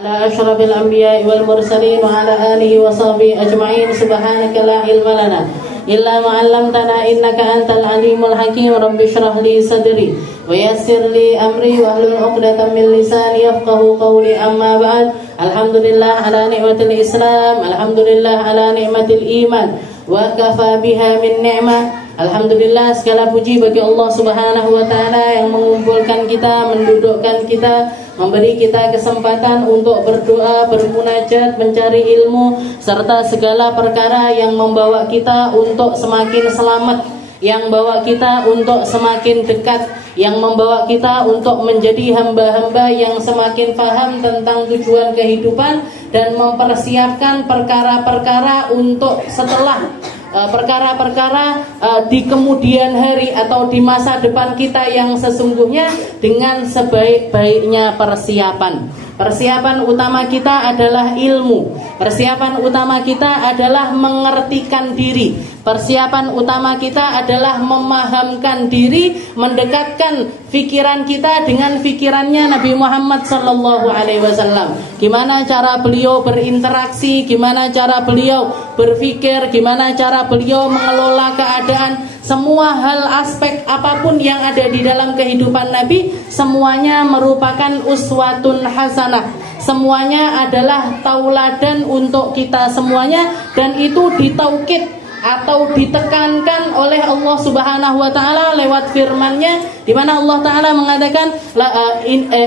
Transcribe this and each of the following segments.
على أشرف الأنبياء والمرسلين وعلى آله وصحبه أجمعين. سبحانك لا علم لنا إلا ما علمتنا إنك أنت العليم الحكيم. رب اشرح لي صدري ويسر لي أمري واحلل عقدة من لساني يفقهوا قولي. أما بعد. الحمد لله على نعمة الإسلام، الحمد لله على نعمة الإيمان وكفى بها من نعمة. Alhamdulillah, segala puji bagi Allah Subhanahu wa Ta'ala yang mengumpulkan kita, mendudukkan kita, memberi kita kesempatan untuk berdoa, bermunajat, mencari ilmu, serta segala perkara yang membawa kita untuk semakin selamat, yang membawa kita untuk semakin dekat, yang membawa kita untuk menjadi hamba-hamba yang semakin paham tentang tujuan kehidupan dan mempersiapkan perkara-perkara untuk setelah perkara-perkara di kemudian hari atau di masa depan kita yang sesungguhnya dengan sebaik-baiknya persiapan. Persiapan utama kita adalah ilmu. Persiapan utama kita adalah mengertikan diri. Persiapan utama kita adalah memahamkan diri, mendekatkan pikiran kita dengan pikirannya Nabi Muhammad SAW. Gimana cara beliau berinteraksi, gimana cara beliau berpikir, gimana cara beliau mengelola keadaan. Semua hal aspek apapun yang ada di dalam kehidupan Nabi, semuanya merupakan uswatun hasanah. Semuanya adalah tauladan untuk kita semuanya, dan itu ditaukid atau ditekankan oleh Allah Subhanahu wa Ta'ala lewat firman-Nya, di mana Allah Ta'ala mengatakan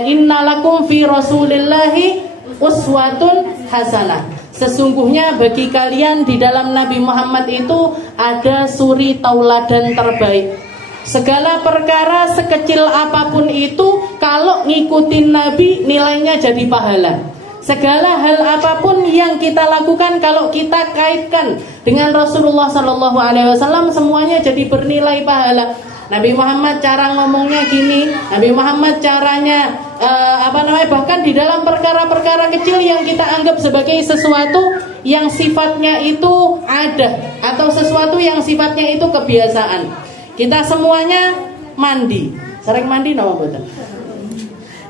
innalakum fi rasulillahi uswatun hasanah. Sesungguhnya bagi kalian di dalam Nabi Muhammad itu ada suri tauladan terbaik. Segala perkara sekecil apapun itu, kalau ngikutin Nabi nilainya jadi pahala. Segala hal apapun yang kita lakukan, kalau kita kaitkan dengan Rasulullah SAW, semuanya jadi bernilai pahala. Nabi Muhammad cara ngomongnya gini, Nabi Muhammad caranya bahkan di dalam perkara-perkara kecil yang kita anggap sebagai sesuatu yang sifatnya itu ada, atau sesuatu yang sifatnya itu kebiasaan. Kita semuanya mandi, sering mandi nama betul.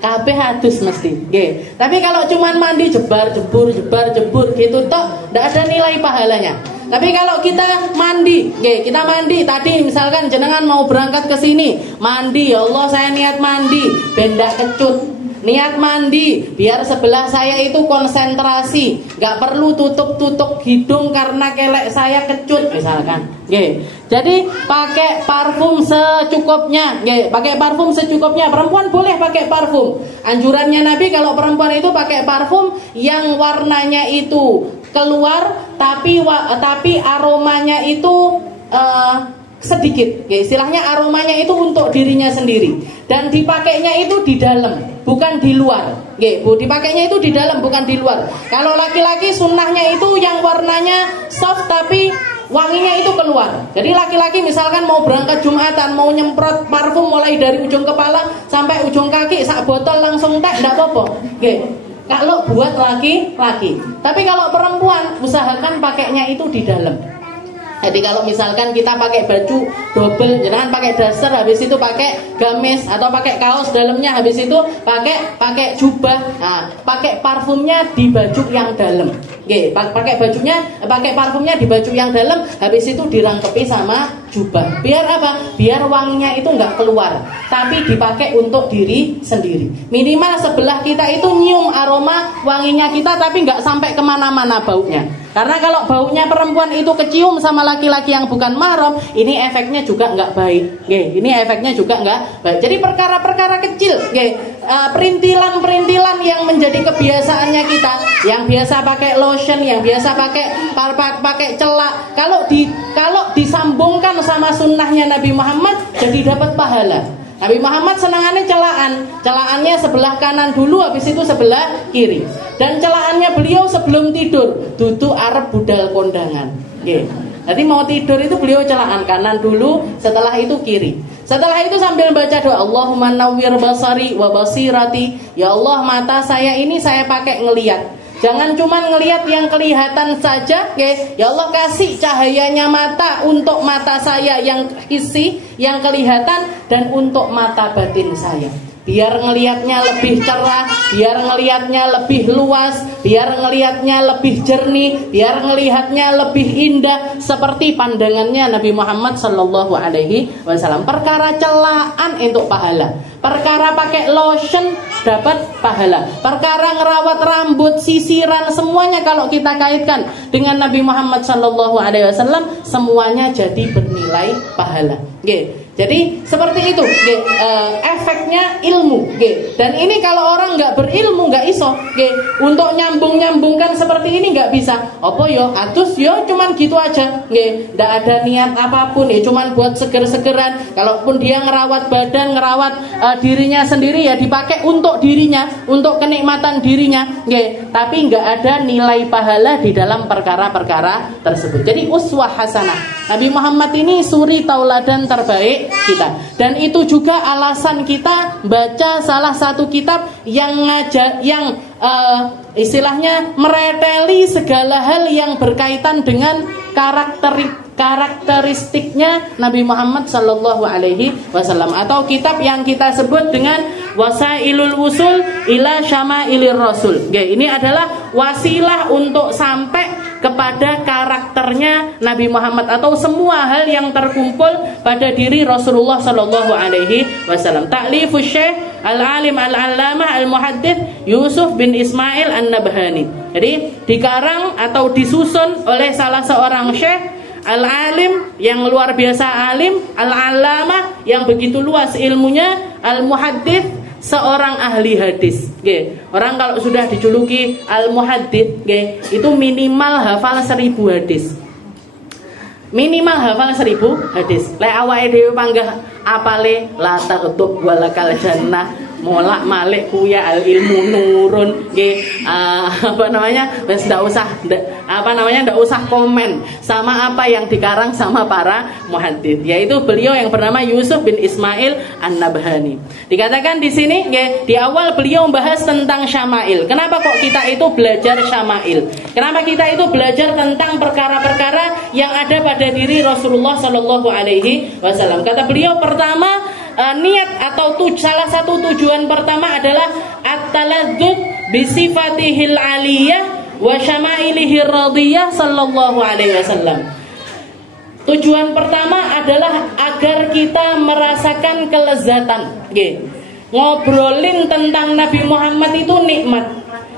Kabeh hadus mesti. Nggih. Tapi kalau cuman mandi jebar jebur gitu tok, ndak ada nilai pahalanya. Tapi kalau kita mandi, kita mandi tadi misalkan jenengan mau berangkat ke sini, mandi, ya Allah saya niat mandi, ben ndak kecut. Niat mandi biar sebelah saya itu konsentrasi, nggak perlu tutup hidung karena kelek saya kecut misalkan. Jadi pakai parfum secukupnya, pakai parfum secukupnya. Perempuan boleh pakai parfum. Anjurannya Nabi kalau perempuan itu pakai parfum yang warnanya itu keluar, tapi aromanya itu sedikit. Istilahnya aromanya itu untuk dirinya sendiri, dan dipakainya itu di dalam, bukan di luar. Dipakainya itu di dalam, bukan di luar. Kalau laki-laki sunnahnya itu yang warnanya soft tapi wanginya itu keluar. Jadi laki-laki misalkan mau berangkat Jumatan, mau nyemprot parfum mulai dari ujung kepala sampai ujung kaki, sak botol langsung tek, enggak apa-apa. Kalau buat laki-laki. Tapi kalau perempuan usahakan pakainya itu di dalam. Jadi kalau misalkan kita pakai baju double, jangan pakai daster, habis itu pakai gamis atau pakai kaos dalamnya, habis itu pakai jubah. Nah, pakai parfumnya di baju yang dalam. Pakai parfumnya di baju yang dalam, habis itu dirangkepi sama jubah. Biar apa? Biar wanginya itu nggak keluar, tapi dipakai untuk diri sendiri. Minimal sebelah kita itu nyium aroma wanginya kita, tapi nggak sampai kemana-mana baunya. Karena kalau baunya perempuan itu kecium sama laki-laki yang bukan mahram, ini efeknya juga nggak baik. Ini efeknya juga nggak baik. Jadi perkara-perkara kecil, perintilan-perintilan yang menjadi kebiasaannya kita, yang biasa pakai lotion, yang biasa pakai celak, kalau disambungkan sama sunnahnya Nabi Muhammad, jadi dapat pahala. Nabi Muhammad senangannya celaannya sebelah kanan dulu, habis itu sebelah kiri. Dan celaannya beliau sebelum tidur, duduk arep budal kondangan. Jadi mau tidur itu beliau celaan kanan dulu, setelah itu kiri. Setelah itu sambil baca doa, Allahumma nawwir basari wa basirati. Ya Allah, mata saya ini saya pakai ngelihat. Jangan cuma ngelihat yang kelihatan saja, ya Allah kasih cahayanya mata untuk mata saya yang isi, yang kelihatan, dan untuk mata batin saya. biar ngelihatnya lebih cerah, biar ngelihatnya lebih luas, biar ngelihatnya lebih jernih, biar ngelihatnya lebih indah seperti pandangannya Nabi Muhammad sallallahu alaihi wasallam. Perkara celaan untuk pahala, perkara pakai lotion dapat pahala, perkara ngerawat rambut, sisiran, semuanya kalau kita kaitkan dengan Nabi Muhammad sallallahu alaihi wasallam semuanya jadi bernilai pahala. Jadi seperti itu efeknya ilmu. Dan ini kalau orang nggak berilmu nggak iso. Untuk nyambungkan seperti ini nggak bisa. Apa yo atus yo cuman gitu aja. Nggak ada niat apapun ya, cuman buat seger-segeran. Kalaupun dia ngerawat badan, ngerawat dirinya sendiri ya dipakai untuk dirinya, untuk kenikmatan dirinya. Tapi nggak ada nilai pahala di dalam perkara-perkara tersebut. Jadi uswah hasanah. Nabi Muhammad ini suri tauladan terbaik kita, dan itu juga alasan kita baca salah satu kitab yang istilahnya mereteli segala hal yang berkaitan dengan karakteristiknya Nabi Muhammad sallallahu alaihi wasallam, atau kitab yang kita sebut dengan Wasailul Wusul ila Syamailir Rasul. Ini adalah wasilah untuk sampai kepada karakternya Nabi Muhammad atau semua hal yang terkumpul pada diri Rasulullah sallallahu alaihi wasallam. Ta'lifus Syekh Al-Alim Al-Allamah Al-Muhaddits Yusuf bin Ismail An-Nabhani. Jadi dikarang atau disusun oleh salah seorang syekh, Al-Alim yang luar biasa alim, Al-Allamah yang begitu luas ilmunya, Al-Muhaddits seorang ahli hadis. Orang kalau sudah dijuluki Al-Muhaddits itu minimal hafal 1000 hadis. Minimal hafal 1000 hadis. Lek awake dhewe panggah apale la taqtub walakal jannah molak malik kuya al ilmu nurun. Wes ndak usah komen sama apa yang dikarang sama para muhaddits, yaitu beliau yang bernama Yusuf bin Ismail An-Nabhani. Dikatakan di sini di awal beliau membahas tentang syama'il. Kenapa kok kita itu belajar syama'il? Kenapa kita itu belajar tentang perkara-perkara yang ada pada diri Rasulullah sallallahu alaihi wasallam? Kata beliau, pertama, niat atau salah satu tujuan pertama adalah at-taladzuz bi sifatihil aliyah wa syama'ilihir radiyah sallallahu alaihi wasallam. Tujuan pertama adalah agar kita merasakan kelezatan. Ngobrolin tentang Nabi Muhammad itu nikmat.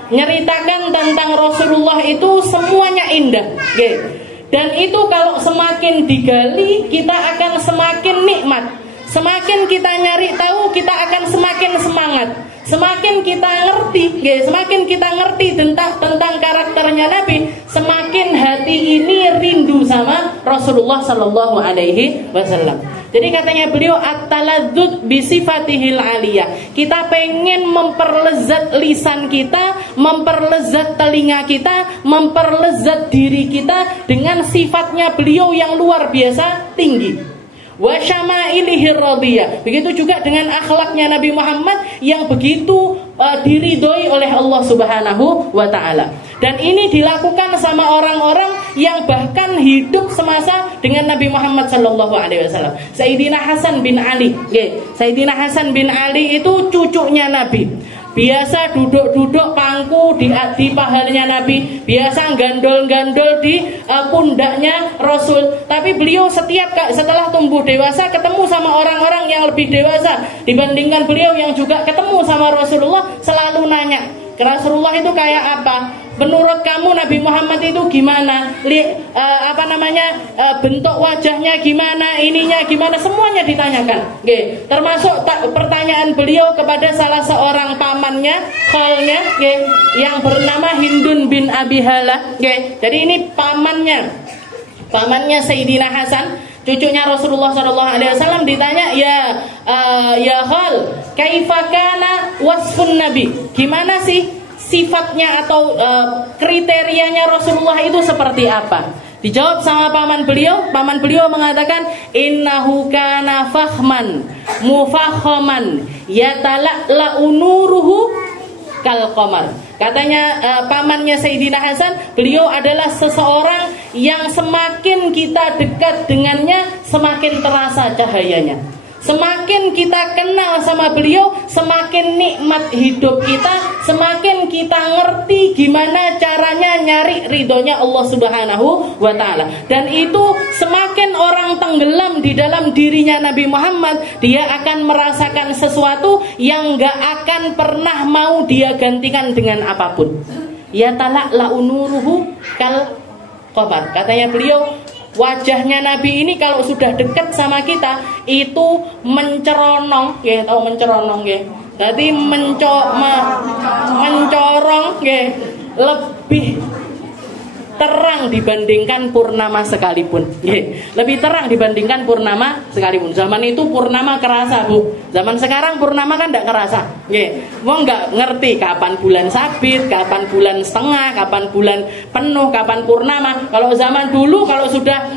Nyeritakan tentang Rasulullah itu semuanya indah. Dan itu kalau semakin digali, kita akan semakin nikmat. Semakin kita nyari tahu, kita akan semakin semangat. Semakin kita ngerti tentang karakternya Nabi, semakin hati ini rindu sama Rasulullah sallallahu alaihi wasallam. Jadi katanya beliau at-taladzuz bi sifatihil aliyah. Kita pengen memperlezat lisan kita, memperlezat telinga kita, memperlezat diri kita dengan sifatnya beliau yang luar biasa tinggi. Wa syama'ilihir radiyah. Begitu juga dengan akhlaknya Nabi Muhammad yang begitu diridhoi oleh Allah Subhanahu wa taala. Dan ini dilakukan sama orang-orang yang bahkan hidup semasa dengan Nabi Muhammad sallallahu alaihi wasallam. Sayyidina Hasan bin Ali. Sayyidina Hasan bin Ali itu cucunya Nabi. Biasa duduk-duduk pangku di pahalnya Nabi, biasa gandol-gandol di pundaknya Rasul. Tapi beliau setelah tumbuh dewasa, ketemu sama orang-orang yang lebih dewasa dibandingkan beliau yang juga ketemu sama Rasulullah, selalu nanya, Rasulullah itu kayak apa? Menurut kamu Nabi Muhammad itu gimana? Bentuk wajahnya gimana? Ininya gimana? Semuanya ditanyakan. Termasuk pertanyaan beliau kepada salah seorang pamannya, khalnya, yang bernama Hindun bin Abi Halah. Jadi ini pamannya Sayyidina Hasan, cucunya Rasulullah SAW, ditanya, ya khal, kaifa kana wasfun nabi? Gimana sih sifatnya atau kriterianya Rasulullah itu seperti apa? Dijawab sama paman beliau mengatakan, innahu kana fakhman mufakhaman yatala'la unuruhu kal qamar. Katanya pamannya Sayyidina Hasan, beliau adalah seseorang yang semakin kita dekat dengannya semakin terasa cahayanya. Semakin kita kenal sama beliau, semakin nikmat hidup kita, semakin kita ngerti gimana caranya nyari ridhonya Allah Subhanahu wa Ta'ala. Dan itu semakin orang tenggelam di dalam dirinya Nabi Muhammad, dia akan merasakan sesuatu yang gak akan pernah mau dia gantikan dengan apapun. Ya tala'la unuruhu kal qabar. Katanya beliau, wajahnya Nabi ini kalau sudah dekat sama kita itu menceronong, ya, tahu menceronong ya. Jadi mencorong ya, lebih terang dibandingkan purnama sekalipun. Lebih terang dibandingkan purnama sekalipun. Zaman itu purnama kerasa, Bu. Zaman sekarang purnama kan tidak kerasa. Wong nggak ngerti kapan bulan sabit, kapan bulan setengah, kapan bulan penuh, kapan purnama. Kalau zaman dulu kalau sudah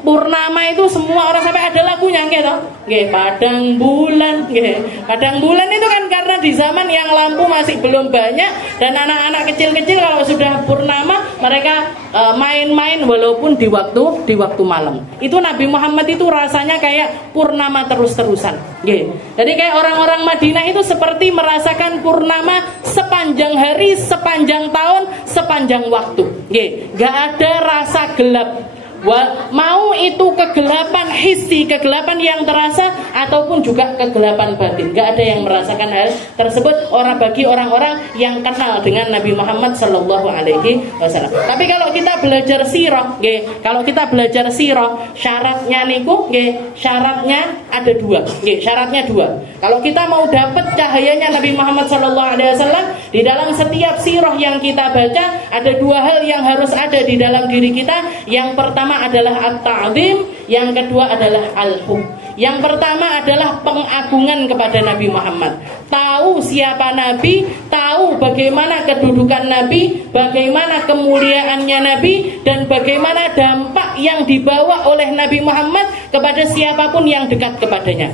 purnama itu semua orang sampai ada lagunya gitu. Padang bulan, padang bulan itu kan karena di zaman yang lampu masih belum banyak dan anak-anak kecil-kecil kalau sudah purnama mereka main-main walaupun di waktu malam. Itu Nabi Muhammad itu rasanya kayak purnama terus-terusan. Jadi kayak orang-orang Madinah itu seperti merasakan purnama sepanjang hari, sepanjang tahun, sepanjang waktu. Gak ada rasa gelap. Mau itu kegelapan hissi, kegelapan yang terasa ataupun juga kegelapan batin, gak ada yang merasakan hal tersebut bagi orang-orang yang kenal dengan Nabi Muhammad Sallallahu Alaihi Wasallam. Tapi kalau kita belajar sirah, syaratnya niku, syaratnya ada dua, syaratnya dua. Kalau kita mau dapat cahayanya Nabi Muhammad Sallallahu Alaihi Wasallam, di dalam setiap sirah yang kita baca ada dua hal yang harus ada di dalam diri kita. Yang pertama adalah at-ta'zim, yang kedua adalah al-hub. Yang pertama adalah pengagungan kepada Nabi Muhammad. Tahu siapa Nabi, tahu bagaimana kedudukan Nabi, bagaimana kemuliaannya Nabi, dan bagaimana dampak yang dibawa oleh Nabi Muhammad kepada siapapun yang dekat kepadanya.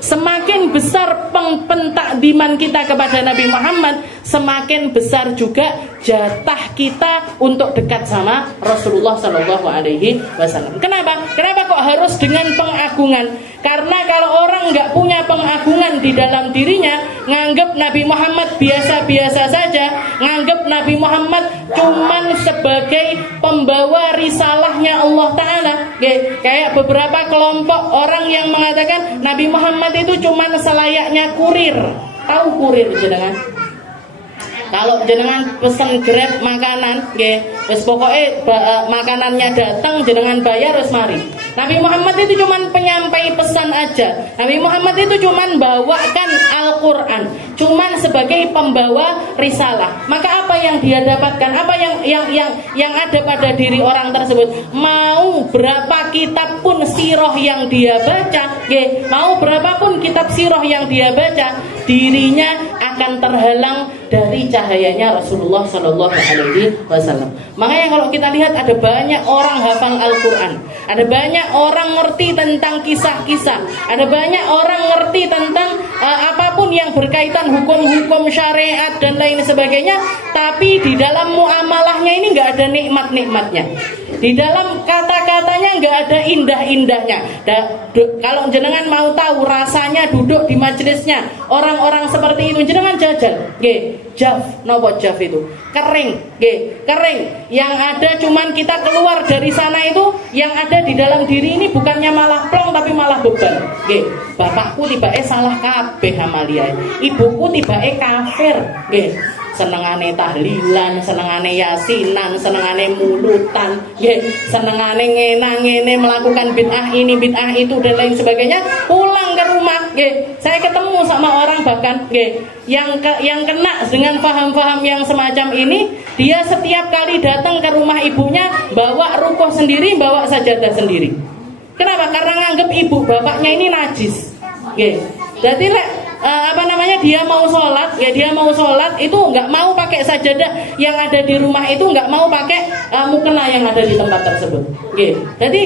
Semakin besar pentakdiman kita kepada Nabi Muhammad, semakin besar juga jatah kita untuk dekat sama Rasulullah Sallallahu Alaihi Wasallam. Kenapa kok harus dengan pengagungan? Karena kalau orang nggak punya pengagungan di dalam dirinya, nganggap Nabi Muhammad biasa-biasa saja, nganggap Nabi Muhammad cuman sebagai pembawa risalahnya Allah Ta'ala. Kayak beberapa kelompok orang yang mengatakan Nabi Muhammad itu cuman selayaknya kurir. Tahu kurir jenengan? Kalau jenengan pesan Grab makanan, wis pokoknya makanannya datang, jenengan bayar wis mari. Nabi Muhammad itu cuman penyampai pesan aja. Nabi Muhammad itu cuman bawakan Al-Quran, cuman sebagai pembawa risalah. Maka apa yang dia dapatkan? Apa yang ada pada diri orang tersebut? Mau berapa kitab pun sirah yang dia baca, mau berapapun kitab sirah yang dia baca, dirinya akan terhalang dari cahayanya Rasulullah Sallallahu Alaihi Wasallam. Makanya kalau kita lihat ada banyak orang hafal Al-Quran, ada banyak orang ngerti tentang kisah-kisah, ada banyak orang ngerti tentang apapun yang berkaitan hukum-hukum syariat dan lain sebagainya, tapi di dalam muamalahnya ini nggak ada nikmat-nikmatnya. Di dalam kata-katanya nggak ada indah-indahnya. Kalau jenengan mau tahu rasanya duduk di majelisnya orang-orang seperti itu, jenengan jajal. Jaf, nopo jaf itu kering, kering. Yang ada cuman kita keluar dari sana itu, yang ada di dalam diri ini bukannya malah plong tapi malah beban. Bapakku tibake salah kabeh amalia, ibuku tibake kafir. Senengane tahlilan, senengane yasinan, senengane mulutan, senengane ngene melakukan bid'ah ini, bid'ah itu dan lain sebagainya. Pulang ke rumah, saya ketemu sama orang bahkan yang kena dengan paham-paham yang semacam ini. Dia setiap kali datang ke rumah ibunya bawa rukoh sendiri, bawa sajadah sendiri. Kenapa? Karena nganggep ibu bapaknya ini najis. Jadi dia mau sholat, dia mau sholat itu nggak mau pakai sajadah yang ada di rumah itu, nggak mau pakai mukena yang ada di tempat tersebut. Jadi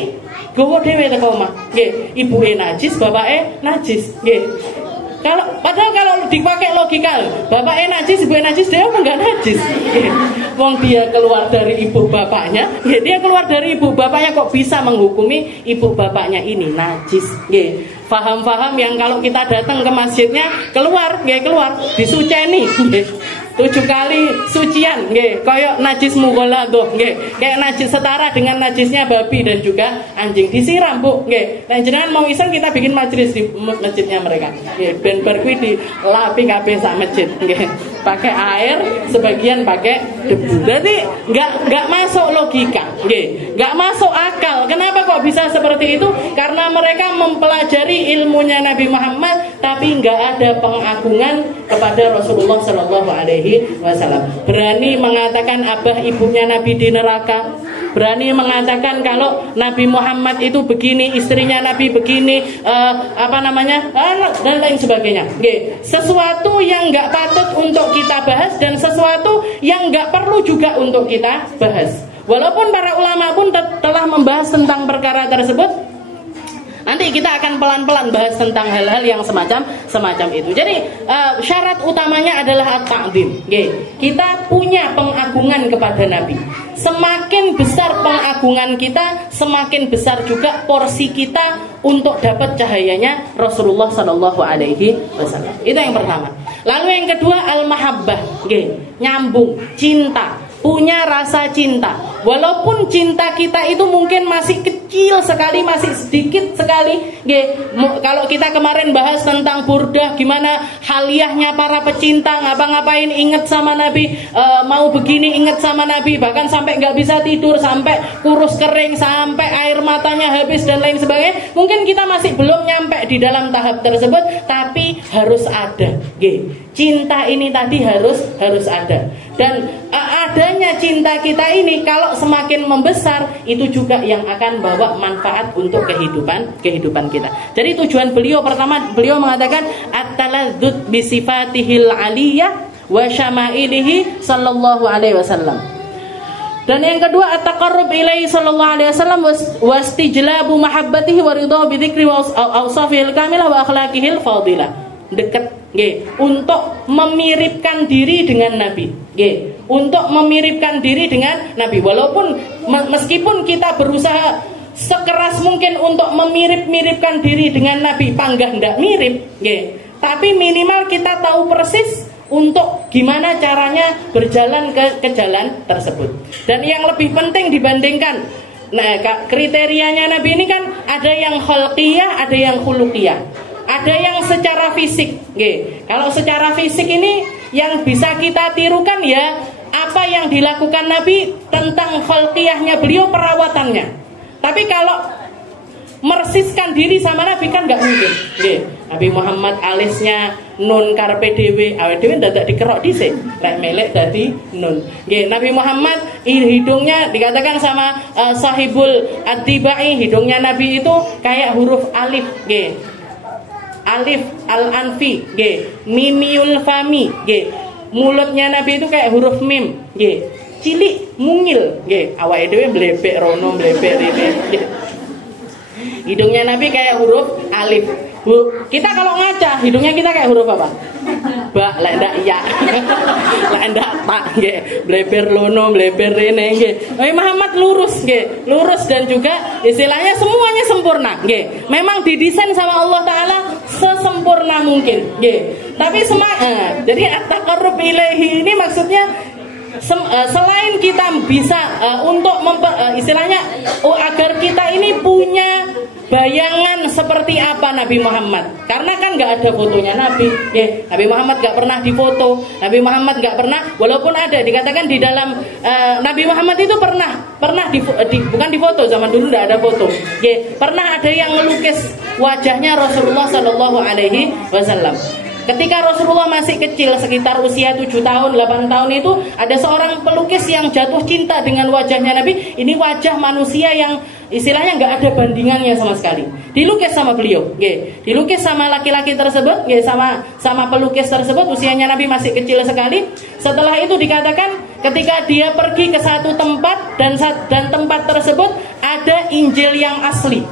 gowo dhewe teko omah. Ibuke najis, bapake najis. Padahal kalau dipakai logika, bapaknya najis, ibu najis, dia pun nggak najis. Wong dia keluar dari ibu bapaknya, ya dia keluar dari ibu bapaknya kok bisa menghukumi ibu bapaknya ini najis. Faham-faham yang kalau kita datang ke masjidnya keluar disuceni. 7 kali sucian, kayak najis mughalladhah, kayak najis setara dengan najisnya babi dan juga anjing, disiram Bu, nah jenengan mau iseng kita bikin majelis di masjidnya mereka, ben bar kuwi dilapi kabeh sak masjid, pakai air, sebagian pakai debu. Berarti nggak masuk logika, nggak masuk akal. Kenapa kok bisa seperti itu? Karena mereka mempelajari ilmunya Nabi Muhammad, tapi nggak ada pengagungan kepada Rasulullah Shallallahu Alaihi Wasallam. Berani mengatakan abah ibunya Nabi di neraka, berani mengatakan kalau Nabi Muhammad itu begini, istrinya Nabi begini, dan lain sebagainya. Sesuatu yang nggak patut untuk kita bahas dan sesuatu yang nggak perlu juga untuk kita bahas. Walaupun para ulama pun telah membahas tentang perkara tersebut. Nanti kita akan pelan-pelan bahas tentang hal-hal yang semacam itu. Jadi syarat utamanya adalah at-ta'zim. Kita punya pengagungan kepada Nabi. Semakin besar pengagungan kita, semakin besar juga porsi kita untuk dapat cahayanya Rasulullah Sallallahu Alaihi Wasallam. Itu yang pertama. Lalu yang kedua al-mahabbah, nyambung, cinta. Punya rasa cinta. Walaupun cinta kita itu mungkin masih kecil sekali, masih sedikit sekali. Kalau kita kemarin bahas tentang burdah, gimana haliahnya para pecinta, ngapa-ngapain inget sama Nabi, mau begini inget sama Nabi, bahkan sampai nggak bisa tidur, sampai kurus kering, sampai air matanya habis dan lain sebagainya. Mungkin kita masih belum nyampe di dalam tahap tersebut, tapi harus ada. Cinta ini tadi harus ada. Dan adanya cinta kita ini kalau semakin membesar, itu juga yang akan bawa manfaat untuk kehidupan kita. Jadi tujuan beliau pertama, beliau mengatakan at-taladzud bi sifatihil aliyah wa syama'ilihi sallallahu alaihi wasallam. Dan yang kedua at-taqarrub ilaihi sallallahu alaihi wasallam wastijlabu mahabbatihi wa ridha bi dzikri wa awsafihil kamilah wa akhlaqihil fadilah. Dekat, untuk memiripkan diri dengan Nabi, untuk memiripkan diri dengan Nabi. Walaupun meskipun kita berusaha sekeras mungkin untuk memirip-miripkan diri dengan Nabi, panggah ndak mirip, tapi minimal kita tahu persis untuk gimana caranya berjalan ke jalan tersebut. Dan yang lebih penting dibandingkan, kriterianya Nabi ini kan ada yang khalqiyah, ada yang khuluqiyah. Ada yang secara fisik. Kalau secara fisik ini yang bisa kita tirukan ya apa yang dilakukan Nabi tentang khalqiyahnya beliau, perawatannya. Tapi kalau mersiskan diri sama Nabi kan nggak mungkin. Nabi Muhammad alisnya nun karpe dewe, awet dewe dadak dikerok dhisik, lek melek dadi nun. Nabi Muhammad hidungnya dikatakan sama Sahibul At-Tibai, hidungnya Nabi itu kayak huruf alif, alif al-anfi, mimiul fami, mulutnya Nabi itu kayak huruf mim, cilik mungil, awake dhewe mlebek rono mlebek rene. Hidungnya Nabi kayak huruf alif. Kita kalau ngaca hidungnya kita kayak huruf apa? Ba, lek ndak iya. Lek ndak tak, bleber lono, bleber rene, Nabi Muhammad lurus, lurus dan juga istilahnya semuanya sempurna, Memang didesain sama Allah Taala sesempurna mungkin, Tapi jadi at-taqarrub ilaihi ini maksudnya selain kita bisa untuk istilahnya agar kita ini punya bayangan seperti apa Nabi Muhammad, karena kan nggak ada fotonya Nabi, Nabi Muhammad nggak pernah difoto, Nabi Muhammad nggak pernah, walaupun ada dikatakan di dalam Nabi Muhammad itu pernah bukan difoto, zaman dulu nggak ada foto, pernah ada yang melukis wajahnya Rasulullah Shallallahu Alaihi Wasallam. Ketika Rasulullah masih kecil, sekitar usia 7 tahun, 8 tahun itu, ada seorang pelukis yang jatuh cinta dengan wajahnya Nabi. Ini wajah manusia yang istilahnya nggak ada bandingannya sama sekali. Dilukis sama beliau, dilukis sama laki-laki tersebut, sama pelukis tersebut. Usianya Nabi masih kecil sekali. Setelah itu dikatakan ketika dia pergi ke satu tempat dan tempat tersebut ada Injil yang asli,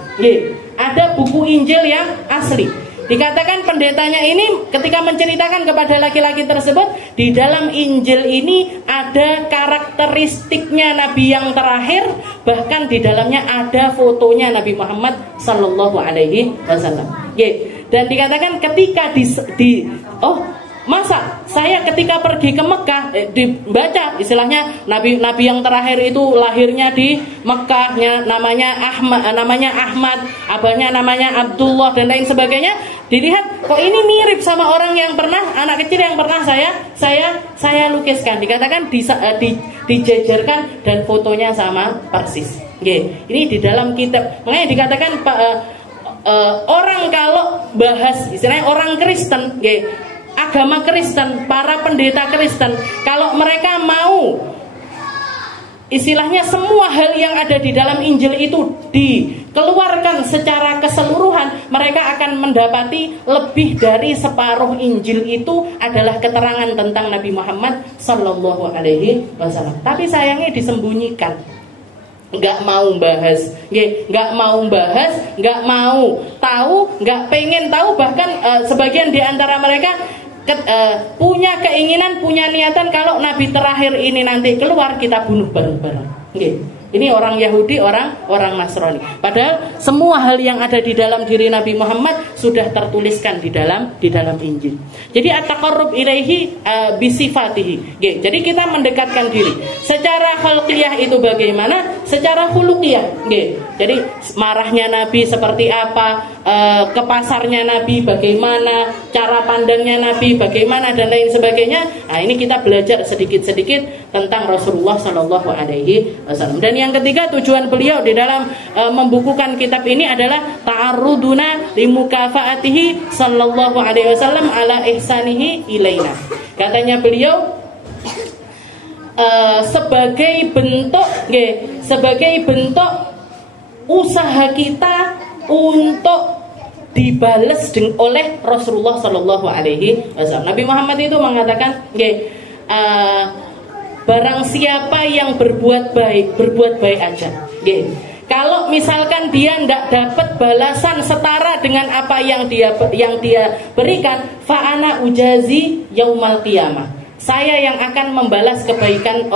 ada buku Injil yang asli. Dikatakan pendetanya ini ketika menceritakan kepada laki-laki tersebut, di dalam Injil ini ada karakteristiknya Nabi yang terakhir, bahkan di dalamnya ada fotonya Nabi Muhammad sallallahu alaihi wasallam. Dan dikatakan ketika masa saya ketika pergi ke Mekah dibaca istilahnya Nabi yang terakhir itu lahirnya di Mekah, namanya Ahmad, abahnya namanya Abdullah dan lain sebagainya. Dilihat kok ini mirip sama orang yang pernah anak kecil yang pernah saya lukiskan. Dikatakan dijejerkan dan fotonya sama persis. Ini di dalam kitab. Makanya dikatakan orang kalau bahas istilahnya orang Kristen, agama Kristen, para pendeta Kristen, kalau mereka mau istilahnya semua hal yang ada di dalam Injil itu dikeluarkan secara keseluruhan, mereka akan mendapati lebih dari separuh Injil itu adalah keterangan tentang Nabi Muhammad sallallahu alaihi wasallam. Tapi sayangnya disembunyikan. Nggak mau bahas, nggak mau tahu, nggak pengen tahu. Bahkan sebagian di antara mereka punya keinginan, punya niatan kalau Nabi terakhir ini nanti keluar kita bunuh bareng-bareng. Ini orang Yahudi, orang Nasrani. Padahal semua hal yang ada di dalam diri Nabi Muhammad sudah tertuliskan di dalam Injil. Jadi at-taqarrub ilaihi bisifatihi. Jadi kita mendekatkan diri. Secara khalqiyah itu bagaimana? Secara khuluqiyah. Jadi marahnya Nabi seperti apa? Ke pasarnya Nabi bagaimana? Cara pandangnya Nabi bagaimana dan lain sebagainya. Nah, ini kita belajar sedikit-sedikit tentang Rasulullah sallallahu alaihi wasallam. Dan yang ketiga, tujuan beliau di dalam membukukan kitab ini adalah ta'arruduna limukafaatihi sallallahu alaihi wasallam ala ihsanihi ilaina. Katanya beliau sebagai bentuk usaha kita untuk dibales oleh Rasulullah sallallahu alaihi wasallam. Nabi Muhammad itu mengatakan, barang siapa yang berbuat baik aja. Kalau misalkan dia tidak dapat balasan setara dengan apa yang dia berikan, fa'ana ujazi yaumal qiyamah. Saya yang akan membalas kebaikan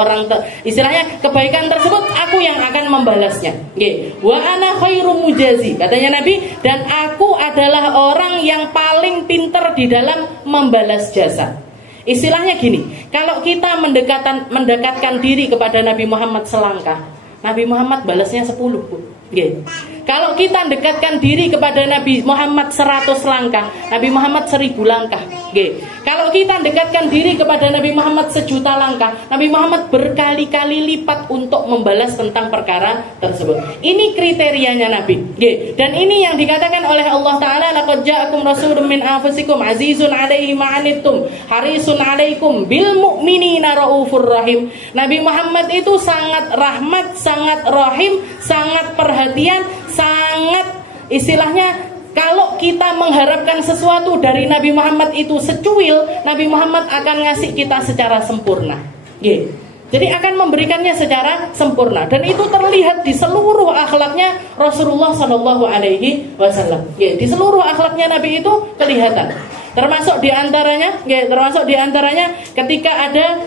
istilahnya kebaikan tersebut aku yang akan membalasnya. Wa ana khairu mujazi, katanya Nabi, dan aku adalah orang yang paling pintar di dalam membalas jasa. Istilahnya gini, kalau kita mendekatkan diri kepada Nabi Muhammad selangkah, Nabi Muhammad balasnya 10, Bu. Kalau kita mendekatkan diri kepada Nabi Muhammad 100 langkah, Nabi Muhammad 1000 langkah. Kalau kita mendekatkan diri kepada Nabi Muhammad 1.000.000 langkah, Nabi Muhammad berkali-kali lipat untuk membalas tentang perkara tersebut. Ini kriterianya Nabi. Dan ini yang dikatakan oleh Allah Ta'ala, laqad ja'akum rasulun min anfusikum azizun 'alaihi ma 'anittum harisun 'alaikum bil mu'minina raufur rahim. Nabi Muhammad itu sangat rahmat, sangat rahim, sangat perhatian, sangat istilahnya kalau kita mengharapkan sesuatu dari Nabi Muhammad itu secuil, Nabi Muhammad akan ngasih kita secara sempurna. Jadi akan memberikannya secara sempurna, dan itu terlihat di seluruh akhlaknya Rasulullah Shallallahu Alaihi Wasallam. Di seluruh akhlaknya Nabi itu kelihatan. Termasuk diantaranya ketika ada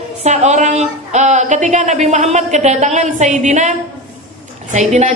ketika Nabi Muhammad kedatangan Sayyidina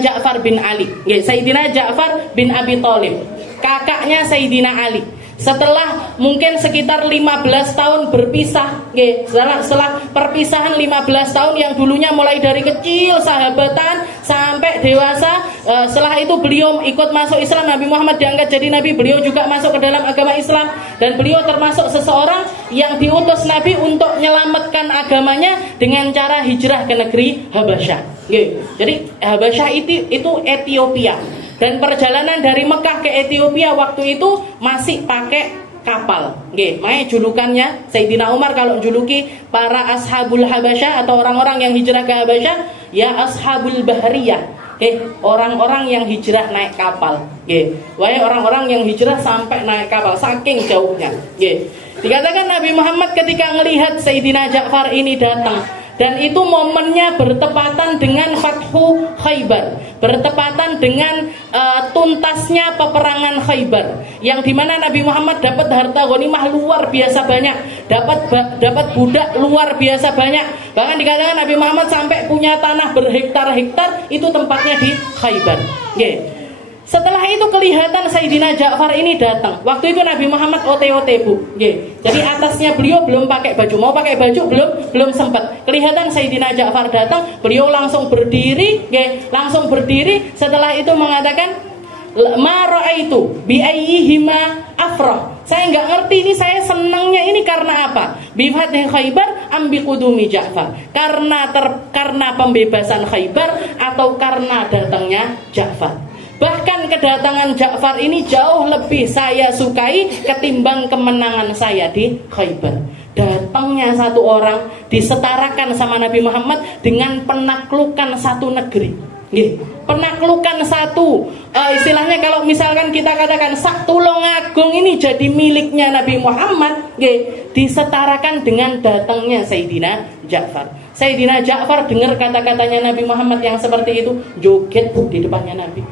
Ja'far bin Ali, Sayyidina Ja'far bin Abi Thalib, kakaknya Sayyidina Ali. Setelah mungkin sekitar 15 tahun berpisah, setelah perpisahan 15 tahun yang dulunya mulai dari kecil sahabatan sampai dewasa, setelah itu beliau ikut masuk Islam, Nabi Muhammad diangkat jadi Nabi, beliau juga masuk ke dalam agama Islam, dan beliau termasuk seseorang yang diutus Nabi untuk menyelamatkan agamanya dengan cara hijrah ke negeri Habasyah. Jadi Habasyah itu Ethiopia. Dan perjalanan dari Mekah ke Ethiopia waktu itu masih pakai kapal. Makanya julukannya Sayyidina Umar kalau juluki para ashabul Habasyah atau orang-orang yang hijrah ke Habasyah, ya ashabul bahriyah. Orang-orang yang hijrah naik kapal. Wahai orang-orang yang hijrah sampai naik kapal, saking jauhnya. Dikatakan Nabi Muhammad ketika melihat Sayyidina Ja'far ini datang, Dan itu momennya bertepatan dengan Fathu Khaybar, bertepatan dengan tuntasnya peperangan Khaybar, yang dimana Nabi Muhammad dapat harta ghanimah luar biasa banyak, dapat budak luar biasa banyak. Bahkan dikatakan Nabi Muhammad sampai punya tanah berhektar-hektar, itu tempatnya di Khaybar. Setelah itu kelihatan Sayyidina Ja'far ini datang. Waktu itu Nabi Muhammad OT-OT, Bu. Jadi atasnya beliau belum pakai baju. Mau pakai baju belum sempat. Kelihatan Sayyidina Ja'far datang, beliau langsung berdiri, langsung berdiri. Setelah itu mengatakan, ma ra'aitu bi ayyihima afrah. Saya nggak ngerti ini, saya senangnya ini karena apa? Bi fathi Khaybar am bi qudumi Ja'far. Karena pembebasan Khaybar atau karena datangnya Ja'far. Bahkan kedatangan Ja'far ini jauh lebih saya sukai ketimbang kemenangan saya di Khaybar. Datangnya satu orang disetarakan sama Nabi Muhammad dengan penaklukan satu negeri. Penaklukan satu, istilahnya kalau misalkan kita katakan sak Tulungagung ini jadi miliknya Nabi Muhammad, disetarakan dengan datangnya Sayyidina Ja'far. Sayyidina Ja'far dengar kata-katanya Nabi Muhammad yang seperti itu, joget di depannya Nabi.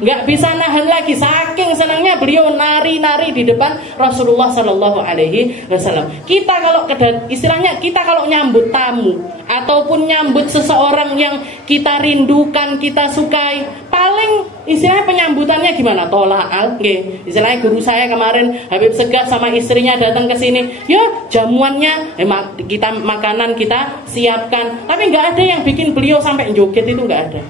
Nggak bisa nahan lagi, saking senangnya beliau nari-nari di depan Rasulullah Sallallahu Alaihi Wasallam. Kita kalau istilahnya kita kalau nyambut tamu ataupun nyambut seseorang yang kita rindukan, kita sukai, paling istilahnya penyambutannya gimana? Tola'al, istilahnya guru saya kemarin Habib Segaf sama istrinya datang ke sini, ya jamuannya, kita makanan kita siapkan, tapi nggak ada yang bikin beliau sampai joget, itu nggak ada.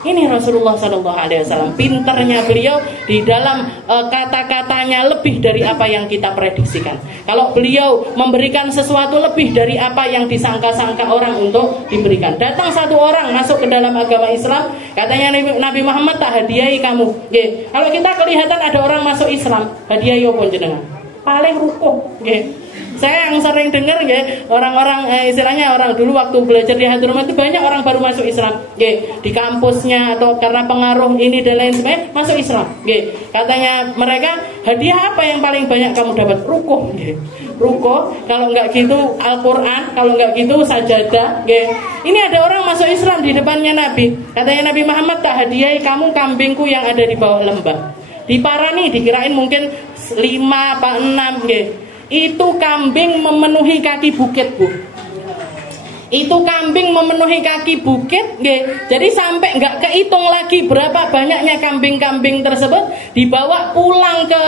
Ini Rasulullah Sallallahu Alaihi Wasallam, pinternya beliau di dalam kata-katanya lebih dari apa yang kita prediksikan. Kalau beliau memberikan sesuatu lebih dari apa yang disangka-sangka orang untuk diberikan. Datang satu orang masuk ke dalam agama Islam, katanya Nabi Muhammad tak hadiahi kamu. Kalau kita kelihatan ada orang masuk Islam, hadiahi apa jenengan? Paling rukuk. Saya yang sering dengar orang-orang istilahnya orang dulu waktu belajar di Hadramut itu banyak orang baru masuk Islam, di kampusnya atau karena pengaruh ini dan lain sebagainya masuk Islam. Katanya mereka, hadiah apa yang paling banyak kamu dapat? Rukuh. Rukuh, kalau nggak gitu Al-Quran, kalau nggak gitu sajadah. Ini ada orang masuk Islam di depannya Nabi, katanya Nabi Muhammad tak hadiahi kamu kambingku yang ada di bawah lembah. Diparani, dikirain mungkin 5 apa 6. Itu kambing memenuhi kaki bukit, Bu. Itu kambing memenuhi kaki bukit, jadi sampai nggak kehitung lagi berapa banyaknya kambing-kambing tersebut, dibawa pulang ke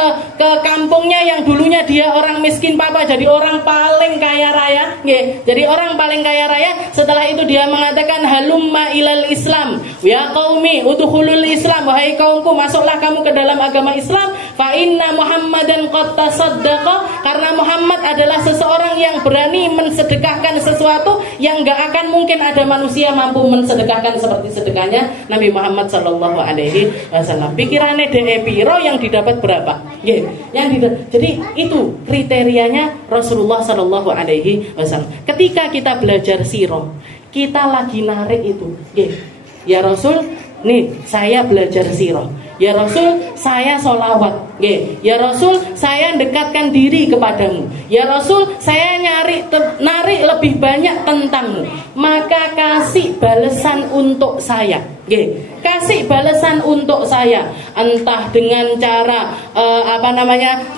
kampungnya yang dulunya dia orang miskin papa jadi orang paling kaya raya, jadi orang paling kaya raya. Setelah itu dia mengatakan, halumma ilal Islam, ya qaumi udkhulul Islam, wahai kaumku masuklah kamu ke dalam agama Islam, fa inna Muhammadan qad tasaddaqa, karena Muhammad adalah seseorang yang berani mensedekahkan sesuatu yang nggak akan mungkin ada manusia mampu mensedekahkan seperti sedekahnya Nabi Muhammad Sallallahu Alaihi Wasallam. Pikirannya piro yang didapat berapa? Jadi itu kriterianya Rasulullah Sallallahu Alaihi Wasallam. Ketika kita belajar sirah, kita lagi narik itu, ya Rasul, nih saya belajar sirah. Ya Rasul, saya sholawat. Ya Rasul, saya dekatkan diri kepadamu. Ya Rasul, saya narik lebih banyak tentangmu. Maka kasih balasan untuk saya. Kasih balasan untuk saya. Entah dengan cara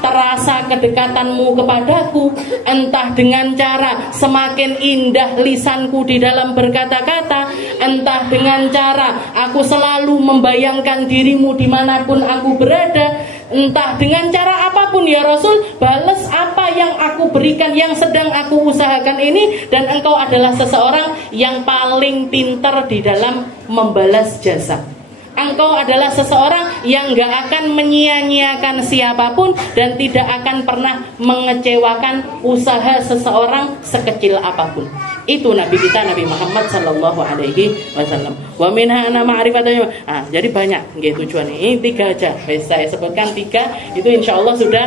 terasa kedekatanmu kepadaku, entah dengan cara semakin indah lisanku di dalam berkata-kata, entah dengan cara aku selalu membayangkan dirimu dimanapun aku berada, entah dengan cara apapun ya Rasul, balas apa yang aku berikan, yang sedang aku usahakan ini. Dan engkau adalah seseorang yang paling pintar di dalam membalas jasa. Engkau adalah seseorang yang gak akan menyia-nyiakan siapapun dan tidak akan pernah mengecewakan usaha seseorang sekecil apapun. Itu Nabi kita, Nabi Muhammad Sallallahu Alaihi Wasallam. Wa minha ana ma'rifatnya. Jadi banyak tujuan ini 3 aja. Saya sebutkan 3, itu insya Allah sudah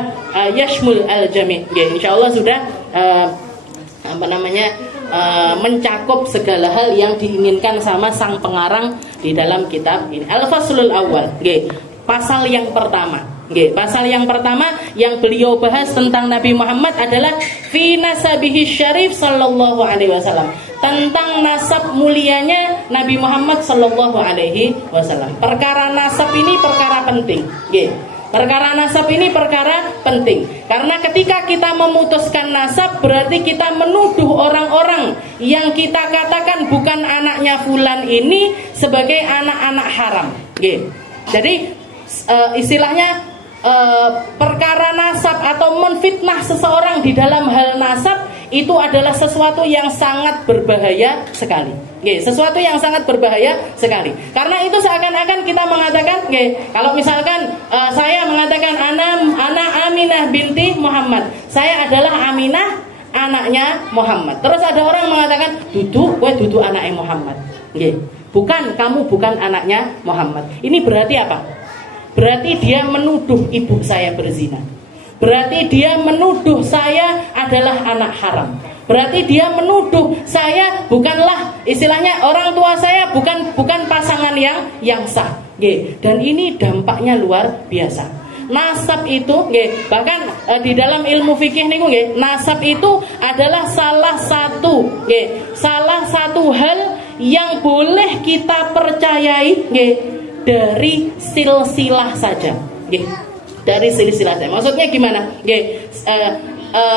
yashmul al-jami'. Insya Allah sudah mencakup segala hal yang diinginkan sama sang pengarang di dalam kitab ini. Al-Faslul Awal, pasal yang pertama. Nggih, pasal yang pertama yang beliau bahas tentang Nabi Muhammad adalah fi nasabihi syarif sallallahu alaihi wasallam, tentang nasab mulianya Nabi Muhammad sallallahu alaihi wasallam. Perkara nasab ini perkara penting. Nggih. Perkara nasab ini perkara penting. Karena ketika kita memutuskan nasab, berarti kita menuduh orang-orang yang kita katakan bukan anaknya fulan ini sebagai anak-anak haram. Nggih. Jadi istilahnya perkara nasab atau menfitnah seseorang di dalam hal nasab itu adalah sesuatu yang sangat berbahaya sekali. Nggih, sesuatu yang sangat berbahaya sekali. Karena itu seakan-akan kita mengatakan, nggih, kalau misalkan saya mengatakan anak Aminah binti Muhammad, saya adalah Aminah anaknya Muhammad. Terus ada orang mengatakan, duduk anaknya Muhammad. Nggih, kamu bukan anaknya Muhammad. Ini berarti apa? Berarti dia menuduh ibu saya berzina. Berarti dia menuduh saya adalah anak haram. Berarti dia menuduh saya bukanlah, istilahnya orang tua saya bukan pasangan yang sah. Dan ini dampaknya luar biasa. Nasab itu, bahkan di dalam ilmu fikih niku, nasab itu adalah salah satu hal yang boleh kita percayai, dari silsilah saja, dari silsilah saja. Maksudnya gimana?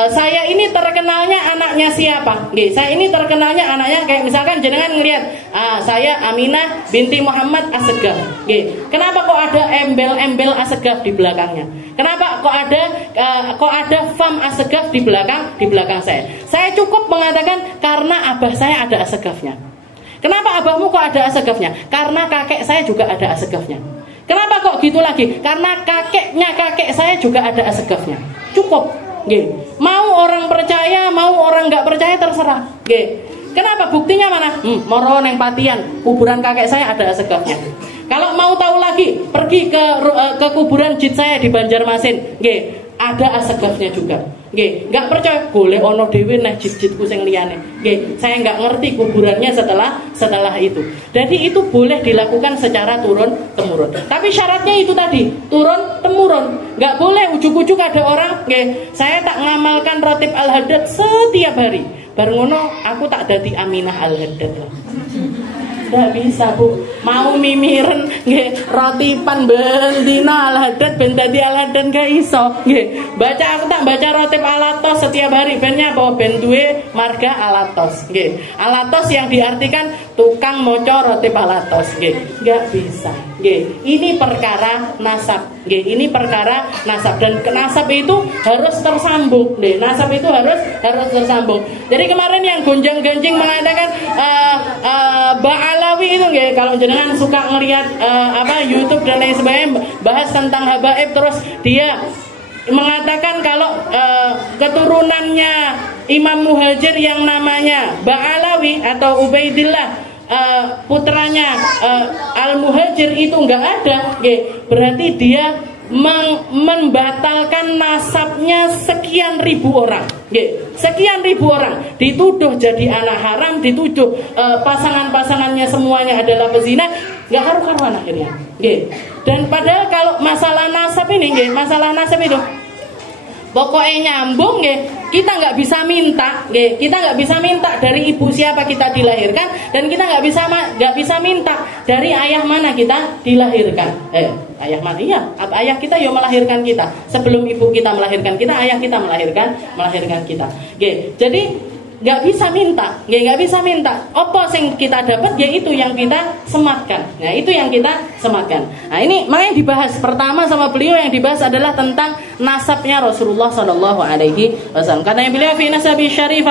Saya ini terkenalnya anaknya siapa? Saya ini terkenalnya anaknya, kayak misalkan jenengan ngelihat, saya Aminah binti Muhammad Assegaf. Kenapa kok ada embel-embel Assegaf di belakangnya? Kenapa kok ada fam Assegaf di belakang saya? Saya cukup mengatakan karena abah saya ada Assegafnya. Kenapa abahmu kok ada Assegafnya? Karena kakek saya juga ada Assegafnya. Kenapa kok gitu lagi? Karena kakeknya kakek saya juga ada Assegafnya. Cukup. Mau orang percaya, mau orang nggak percaya terserah. Kenapa? Buktinya mana? Moro neng Patian, kuburan kakek saya ada Assegafnya. Kalau mau tahu lagi, pergi ke kuburan jid saya di Banjarmasin. Ada Assegafnya juga. Nggak percaya, boleh ono dewe neh jid-jidku sing liyane. Saya nggak ngerti kuburannya setelah itu. Jadi itu boleh dilakukan secara turun temurun. Tapi syaratnya itu tadi, turun temurun. Nggak boleh ujuk-ujuk ada orang, saya tak ngamalkan rotib al-haddad setiap hari. Baru ngono aku tak dadi Aminah al-haddad lah. Nggak bisa, Bu. Mau mimiren rotipan bendina al-haddad ben dadi al-haddad gak iso. Aku tak baca rotib alatos setiap hari, bennya apa? Ben duwe marga alatos. Alatos yang diartikan tukang moco rotib alatos. Nggak bisa. Ini perkara nasab. Ini perkara nasab, dan nasab itu harus tersambung. Nasab itu harus tersambung. Jadi kemarin yang gonjang-ganjing mengatakan Ba'alawi itu, kalau jenengan suka ngelihat YouTube dan lain sebagainya bahas tentang habaib, terus dia mengatakan kalau keturunannya Imam Muhajir yang namanya Ba'alawi atau Ubaidillah, putranya Al-Muhajir itu nggak ada, berarti dia membatalkan nasabnya sekian ribu orang. Sekian ribu orang dituduh jadi anak haram, dituduh pasangan-pasangannya semuanya adalah pezina, nggak karu-karuan akhirnya. Dan padahal kalau masalah nasab ini, masalah nasab itu pokoknya nyambung, kita nggak bisa minta, kita nggak bisa minta dari ibu siapa kita dilahirkan, dan kita nggak bisa minta dari ayah mana kita dilahirkan. Ayah mana? Iya, ayah kita yo melahirkan kita. Sebelum ibu kita melahirkan kita, ayah kita melahirkan kita. Jadi nggak bisa minta, nggak bisa minta. Apa sing kita dapat, yaitu yang kita sematkan. Nah, itu yang kita sematkan. Nah, ini makanya dibahas pertama sama beliau, yang dibahas adalah tentang nasabnya Rasulullah Sallallahu Alaihi Wasallam. Katanya beliau fi nasabi syarif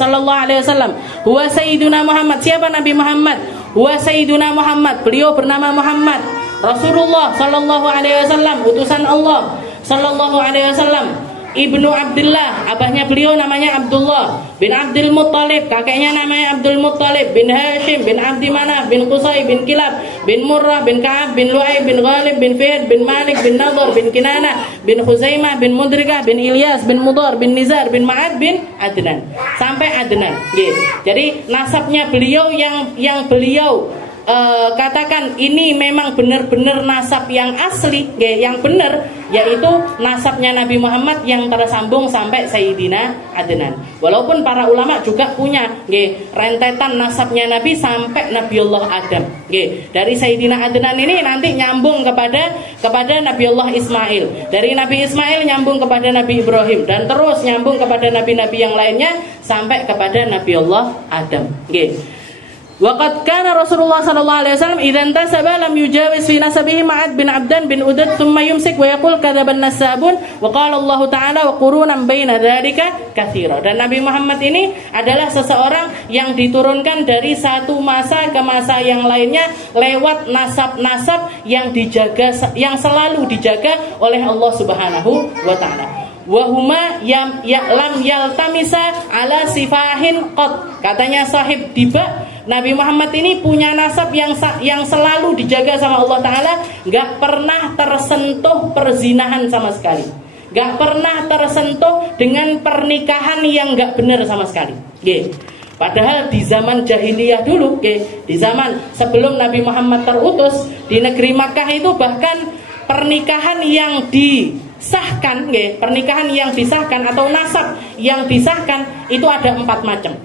Sallallahu Alaihi Wasallam, huwa Sayyiduna Muhammad. Siapa Nabi Muhammad? Huwa Sayyiduna Muhammad. Beliau bernama Muhammad. Rasulullah Sallallahu Alaihi Wasallam, utusan Allah Sallallahu Alaihi Wasallam. Ibnu Abdullah, abahnya beliau namanya Abdullah bin Abdul Muttalib, kakeknya namanya Abdul Muttalib bin Hashim bin Abdi Manaf bin Qusay bin Kilab bin Murrah bin Ka'ab bin Lu'ay bin Ghalib bin Fihd bin Malik bin Nadhr bin Kinanah bin Khuzaimah bin Mudrikah bin Ilyas bin Mudhar bin Nizar bin Ma'ad bin Adnan, sampai Adnan. Jadi nasabnya beliau yang beliau katakan ini memang benar-benar nasab yang asli, yang benar, yaitu nasabnya Nabi Muhammad yang tersambung sampai Sayyidina Adnan. Walaupun para ulama juga punya rentetan nasabnya Nabi sampai Nabiullah Adam. Dari Sayyidina Adnan ini nanti nyambung kepada Nabiullah Ismail. Dari Nabi Ismail nyambung kepada Nabi Ibrahim dan terus nyambung kepada nabi-nabi yang lainnya sampai kepada Nabiullah Adam. Waqad kana Rasulullah sallallahu alaihi wasallam idza intasaba lam yujawiz fi nasabihi Ma'ad bin Abdan bin Udad thumma yumsik wa yaqul kadzaban nasabun wa qala Allah taala wa qurunan baina dzalika katsira. Dan Nabi Muhammad ini adalah seseorang yang diturunkan dari satu masa ke masa yang lainnya lewat nasab-nasab yang dijaga, yang selalu dijaga oleh Allah Subhanahu wa taala. Wahuma lam yaltamisa ala sifahin qad. Katanya sahib Diba, Nabi Muhammad ini punya nasab yang selalu dijaga sama Allah Ta'ala, gak pernah tersentuh perzinahan sama sekali, gak pernah tersentuh dengan pernikahan yang gak benar sama sekali. Padahal di zaman jahiliyah dulu, di zaman sebelum Nabi Muhammad terutus di negeri Makkah itu, bahkan pernikahan yang disahkan, pernikahan yang disahkan atau nasab yang disahkan itu ada 4 macam.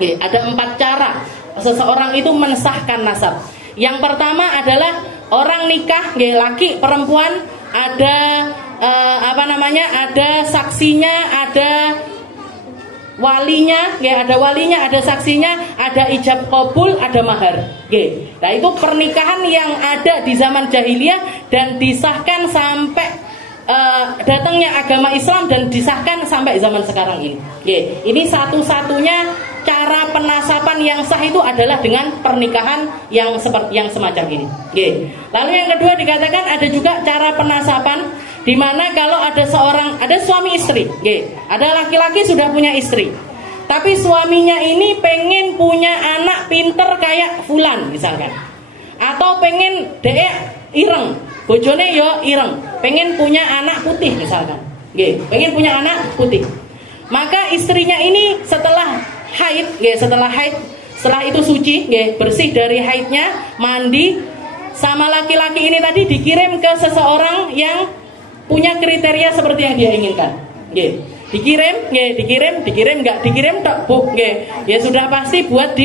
Ada 4 cara seseorang itu mensahkan nasab. Yang pertama adalah orang nikah, laki perempuan, ada ada saksinya, ada walinya, ada walinya, ada saksinya, ada ijab kabul, ada mahar. Nah itu pernikahan yang ada di zaman jahiliyah dan disahkan sampai datangnya agama Islam dan disahkan sampai zaman sekarang ini. Ini satu-satunya cara penasaban yang sah itu adalah dengan pernikahan yang semacam ini. Lalu yang kedua dikatakan ada juga cara penasaban di mana kalau ada suami istri, ada laki-laki sudah punya istri, tapi suaminya ini pengen punya anak pinter kayak fulan misalkan, atau pengen ireng, bojone yo ireng, pengen punya anak putih misalkan, pengen punya anak putih, maka istrinya ini setelah haid, setelah itu suci, bersih dari haidnya, mandi, sama laki-laki ini tadi dikirim ke seseorang yang punya kriteria seperti yang dia inginkan. Dikirim, nggak dikirim tak bu, ya sudah pasti buat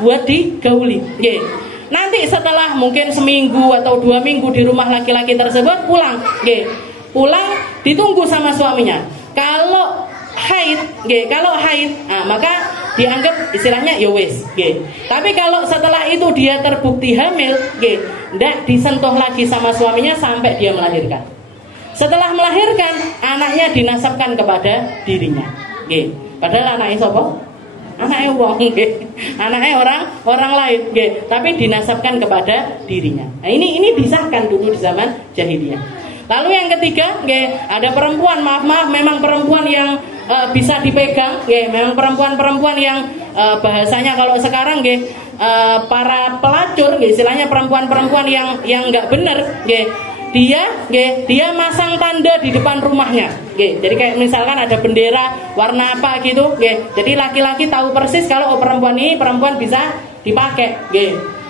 buat digauli. Nanti setelah mungkin seminggu atau 2 minggu di rumah laki-laki tersebut pulang, ditunggu sama suaminya. Kalau haid, maka dianggap istilahnya ya wis. Tapi kalau setelah itu dia terbukti hamil, ndak disentuh lagi sama suaminya sampai dia melahirkan. Setelah melahirkan, anaknya dinasabkan kepada dirinya. Padahal anaknya siapa? Anaknya wong, anaknya orang lain, tapi dinasabkan kepada dirinya. Nah, ini disahkan dulu di zaman jahiliyah. Lalu yang ketiga, ada perempuan, maaf memang perempuan yang bisa dipegang, memang perempuan yang bahasanya kalau sekarang, para pelacur, istilahnya perempuan-perempuan yang nggak bener, dia masang tanda di depan rumahnya, jadi kayak misalkan ada bendera warna apa gitu, jadi laki-laki tahu persis kalau perempuan ini perempuan bisa dipakai,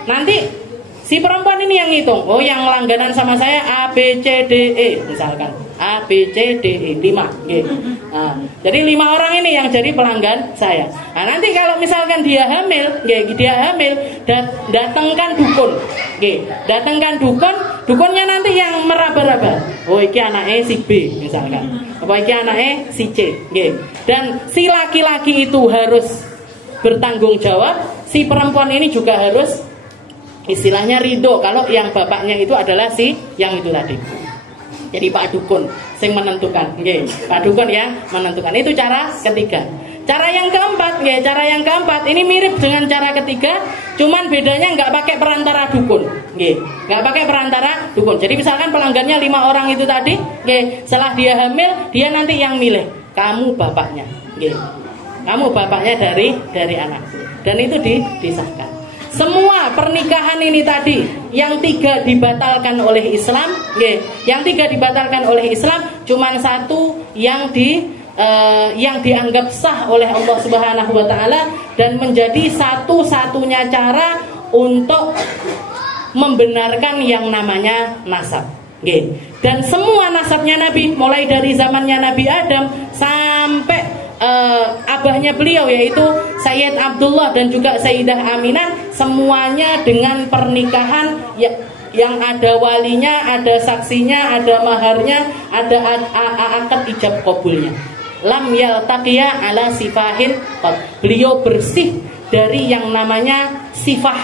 nanti si perempuan ini yang ngitung, oh yang langganan sama saya A, B, C, D, E misalkan, A, B, C, D, E, 5. Nah, jadi 5 orang ini yang jadi pelanggan saya. Nah, nanti kalau misalkan dia hamil, datangkan dukun. Datangkan dukunnya nanti yang meraba-raba. Oh iki anaknya si B misalkan, apa iki anaknya si C. Dan si laki-laki itu harus bertanggung jawab, si perempuan ini juga harus istilahnya ridho kalau yang bapaknya itu adalah si yang itu tadi. Jadi Pak Dukun yang menentukan, Pak Dukun yang menentukan. Itu cara ketiga. Cara yang keempat ini mirip dengan cara ketiga, cuman bedanya nggak pakai perantara dukun, nggak pakai perantara dukun. Jadi misalkan pelanggannya 5 orang itu tadi, setelah dia hamil, dia nanti yang milih, kamu bapaknya, kamu bapaknya dari anak, dan itu disahkan. Semua pernikahan ini tadi yang 3 dibatalkan oleh Islam, yang 3 dibatalkan oleh Islam, cuman 1 yang yang dianggap sah oleh Allah Subhanahu wa taala dan menjadi satu-satunya cara untuk membenarkan yang namanya nasab. Dan semua nasabnya Nabi mulai dari zamannya Nabi Adam sampai abahnya beliau yaitu Sayyid Abdullah dan juga Sayyidah Aminah, semuanya dengan pernikahan yang ada walinya, ada saksinya, ada maharnya, ada akad ijab kabulnya. Lam yaltaqiya ala sifahin qad. Beliau bersih dari yang namanya sifah.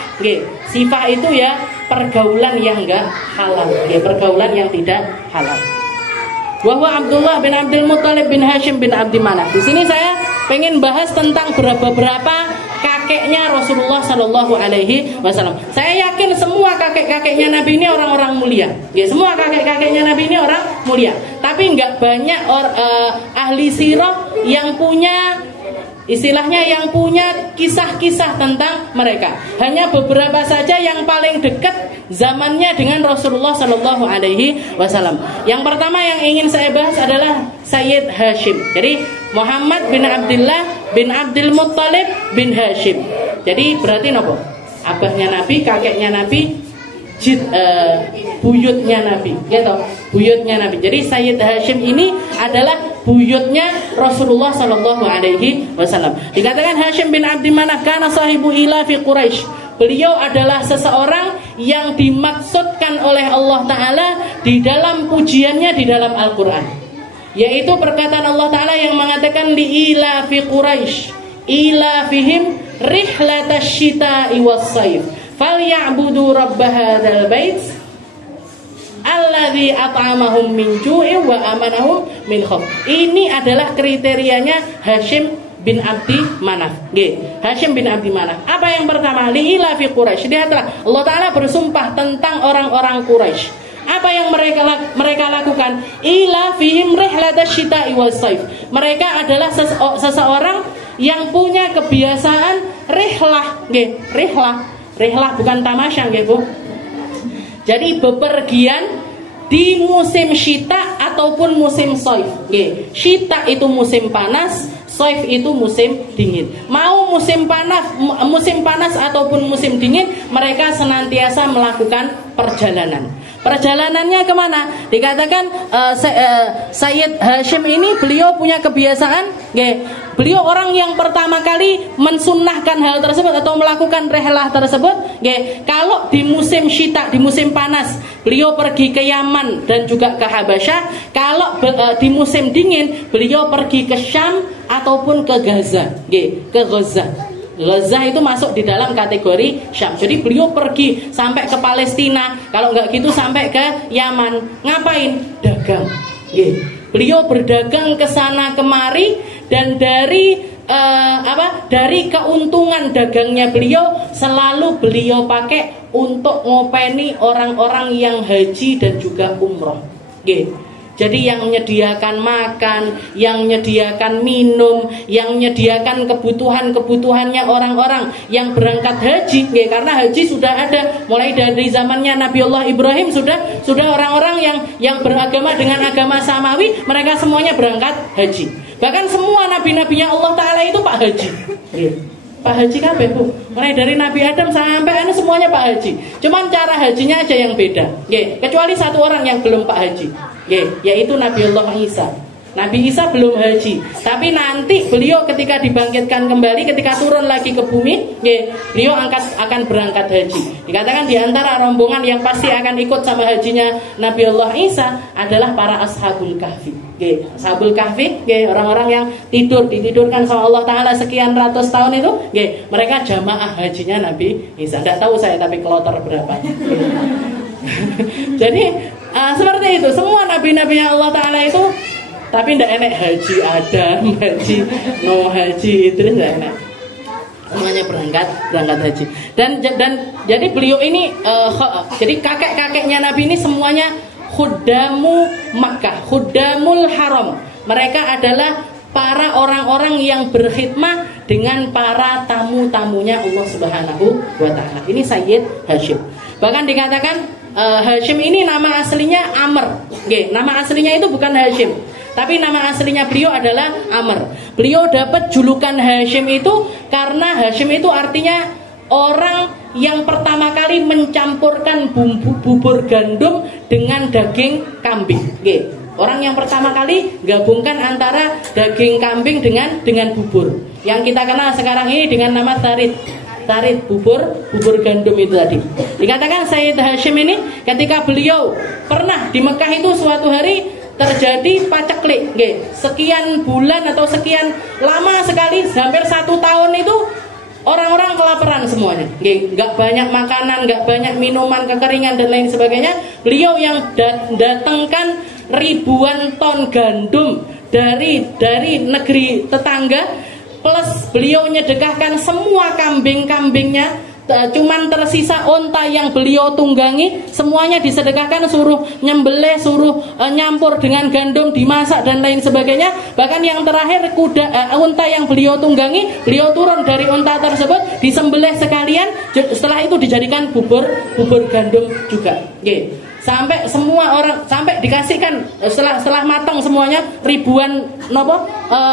Sifah itu ya pergaulan yang enggak halal, pergaulan yang tidak halal. Bahwa Abdullah bin Abdul Muttalib bin Hashim bin Abdi Manaf. Di sini saya pengen bahas tentang beberapa kakeknya Rasulullah Shallallahu Alaihi Wasallam. Saya yakin semua kakek-kakeknya Nabi ini orang-orang mulia. Semua kakek-kakeknya Nabi ini orang mulia. Tapi nggak banyak ahli sirah yang punya istilahnya yang punya kisah-kisah tentang mereka. Hanya beberapa saja yang paling dekat zamannya dengan Rasulullah Shallallahu Alaihi Wasallam. Yang pertama yang ingin saya bahas adalah Sayyid Hashim. Jadi Muhammad bin Abdullah bin Abdul Muttalib bin Hashim. Jadi berarti nopo? Abahnya Nabi, kakeknya Nabi, buyutnya Nabi, gitu. Buyutnya Nabi. Jadi Sayyid Hashim ini adalah buyutnya Rasulullah Shallallahu Alaihi Wasallam. Dikatakan Hashim bin Abdi Manaf kana sahibu ila fi Quraisy. Beliau adalah seseorang yang dimaksudkan oleh Allah Ta'ala di dalam pujiannya di dalam Al-Quran, yaitu perkataan Allah Ta'ala yang mengatakan li ila fi Quraisy ila fihim rihlatash shita'i was-sayf falyabudu rabb hadzal bait alladzi at'amahum min ju'in wa amanahum min khauf. Ini adalah kriterianya Hashim bin Abdi Manaf. Hashim bin Abdi Manaf. Apa yang pertama? Li ila fi Quraisy. Lihatlah, Allah Ta'ala bersumpah tentang orang-orang Quraisy. Apa yang mereka lakukan? Ila fihim rihlatash shita'i was-sayf. Mereka adalah seseorang yang punya kebiasaan rihlah. Rihlah bukan tamasya, Bu. Jadi bepergian di musim syita ataupun musim saif. Syita itu musim panas, saif itu musim dingin. Mau musim panas ataupun musim dingin, mereka senantiasa melakukan perjalanan. Perjalanannya kemana? Dikatakan Sayyid Hashim ini beliau punya kebiasaan, beliau orang yang pertama kali mensunnahkan hal tersebut atau melakukan rihlah tersebut. Kalau di musim syita, di musim panas, beliau pergi ke Yaman dan juga ke Habasyah. Kalau di musim dingin, beliau pergi ke Syam ataupun ke Gaza. Ke Gaza. Gaza itu masuk di dalam kategori Syam. Jadi beliau pergi sampai ke Palestina, kalau nggak gitu sampai ke Yaman. Ngapain? Dagang. Beliau berdagang ke sana kemari dan dari keuntungan dagangnya beliau selalu beliau pakai untuk ngopeni orang-orang yang haji dan juga umroh. Jadi yang menyediakan makan, yang menyediakan minum, yang menyediakan kebutuhannya orang-orang yang berangkat haji. Karena haji sudah ada mulai dari zamannya Nabiullah Ibrahim, sudah orang-orang yang beragama dengan agama samawi, mereka semuanya berangkat haji. Bahkan semua nabi-nabinya Allah Ta'ala itu Pak Haji. Pak Haji kabeh, Bu. Mulai dari Nabi Adam sampai ini semuanya Pak Haji. Cuman cara hajinya aja yang beda. Kecuali satu orang yang belum Pak Haji. Yaitu Nabiullah Isa. Nabi Isa belum haji, tapi nanti beliau ketika dibangkitkan kembali, ketika turun lagi ke bumi, beliau akan berangkat haji. Dikatakan di antara rombongan yang pasti akan ikut sama hajinya Nabiullah Isa adalah para Ashabul Kahfi. Ashabul Kahfi, orang-orang yang ditidurkan sama Allah Ta'ala sekian ratus tahun itu, mereka jamaah hajinya Nabi Isa. Tidak tahu saya tapi kloter berapa. Jadi seperti itu, semua nabi-nabinya Allah Ta'ala itu. Tapi tidak enak haji Adam, haji Nuh, haji Idris, tidak enak. Semuanya berangkat haji. Dan jadi beliau ini, jadi kakek-kakeknya Nabi ini semuanya khuddamu Makkah, khuddamul haram. Mereka adalah para orang-orang yang berkhidmah dengan para tamu-tamunya Allah Subhanahu wa Ta'ala. Ini Sayyid Hashim. Bahkan dikatakan Hashim ini nama aslinya Amr. Nama aslinya itu bukan Hashim. Tapi nama aslinya beliau adalah Amr. Beliau dapat julukan Hashim itu karena Hashim itu artinya orang yang pertama kali mencampurkan bubur gandum dengan daging kambing. Orang yang pertama kali gabungkan antara daging kambing dengan bubur. Yang kita kenal sekarang ini dengan nama tarid, bubur gandum itu tadi. Dikatakan Sayyid Hashim ini ketika beliau pernah di Mekah itu suatu hari terjadi paceklik, sekian bulan atau sekian lama sekali, hampir 1 tahun itu orang-orang kelaparan semuanya, nggak banyak makanan, nggak banyak minuman, kekeringan dan lain sebagainya. Beliau yang datangkan ribuan ton gandum dari negeri tetangga, plus beliau menyedekahkan semua kambing-kambingnya. Cuman tersisa onta yang beliau tunggangi, semuanya disedekahkan, suruh nyembelih, suruh nyampur dengan gandum, dimasak dan lain sebagainya. Bahkan yang terakhir unta yang beliau tunggangi, beliau turun dari unta tersebut, disembelih sekalian. Setelah itu dijadikan bubur gandum juga. Sampai semua orang, sampai dikasihkan setelah matang semuanya, ribuan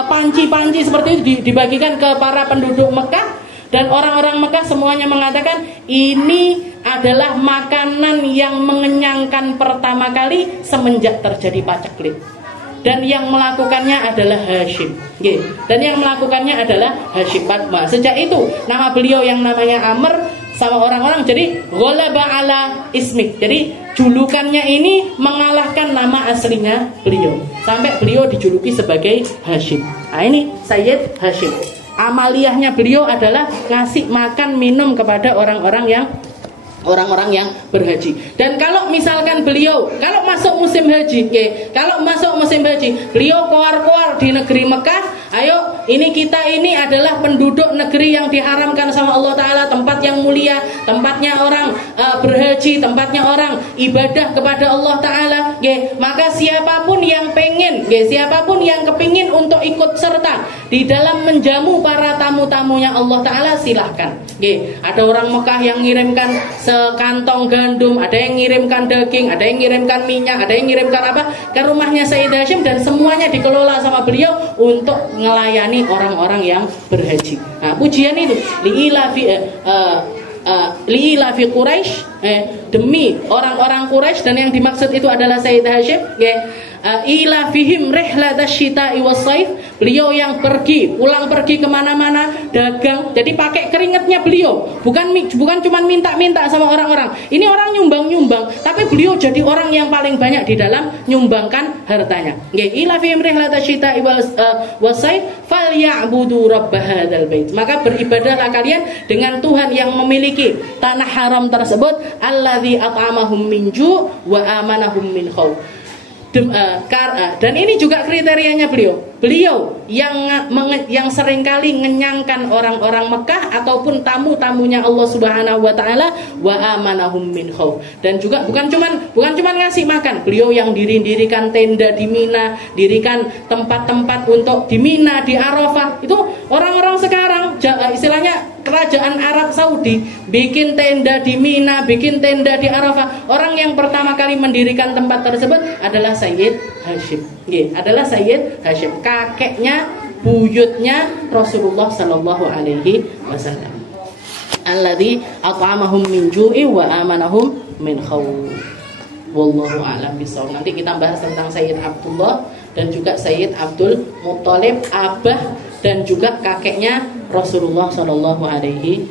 panci-panci seperti itu dibagikan ke para penduduk Mekah. Dan orang-orang Mekah semuanya mengatakan ini adalah makanan yang mengenyangkan pertama kali semenjak terjadi paceklik. Dan yang melakukannya adalah Hashim. Dan yang melakukannya adalah Hashim Padma. Sejak itu nama beliau yang namanya Amr sama orang-orang jadi ghalaba ala ismik. Jadi julukannya ini mengalahkan nama aslinya beliau. Sampai beliau dijuluki sebagai Hashim. Nah ini Sayyid Hashim. Amaliyahnya beliau adalah ngasih makan minum kepada orang-orang yang berhaji. Dan kalau misalkan beliau kalau masuk musim haji, beliau koar-koar di negeri Mekah, ayo ini kita ini adalah penduduk negeri yang diharamkan sama Allah Ta'ala, tempat yang mulia, tempatnya orang berhaji, tempatnya orang ibadah kepada Allah Ta'ala. Maka siapapun yang kepingin untuk ikut serta di dalam menjamu para tamu-tamunya Allah Ta'ala, silahkan. Ada orang Mekah yang ngirimkan sekantong gandum, ada yang ngirimkan daging, ada yang ngirimkan minyak, ada yang ngirimkan ke rumahnya Sayyid Hashim, dan semuanya dikelola sama beliau untuk melayani orang-orang yang berhaji. Nah, pujian itu li'ilafi Quraisy, demi orang-orang Quraisy, dan yang dimaksud itu adalah Sayyid Hashim, ilafihim rihlatasyita'i was-saif. Beliau yang pulang pergi kemana-mana, dagang. Jadi pakai keringatnya beliau, bukan cuma minta-minta sama orang-orang. Ini orang nyumbang, tapi beliau jadi orang yang paling banyak di dalam nyumbangkan hartanya. Ilafihim rihlatasyita'i was-saif falyabudu rabb hadzal bait. Maka beribadahlah kalian dengan Tuhan yang memiliki tanah haram tersebut, alladzi at'amahum min ju' wa amanahum min khauf. Dan ini juga kriterianya beliau yang seringkali mengenyangkan orang-orang Mekah ataupun tamu-tamunya Allah Subhanahu wa taala, wa amanahum min khauf. Dan juga bukan cuman ngasih makan, beliau yang dirikan tenda di Mina, dirikan tempat-tempat untuk di Mina, di Arafah. Itu orang-orang sekarang istilahnya kerajaan Arab Saudi bikin tenda di Mina, bikin tenda di Arafah. Orang yang pertama kali mendirikan tempat tersebut adalah Sayyid Hashim. Adalah Sayyid Hashim, kakeknya, buyutnya Rasulullah sallallahu alaihi wasallam. Alladzi at'amahum min ju'i wa amanahum min khauf. Wallahu a'lam bishawab. Nanti kita bahas tentang Sayyid Abdullah dan juga Sayyid Abdul Muttalib, abah dan juga kakeknya Rasulullah sallallahu alaihi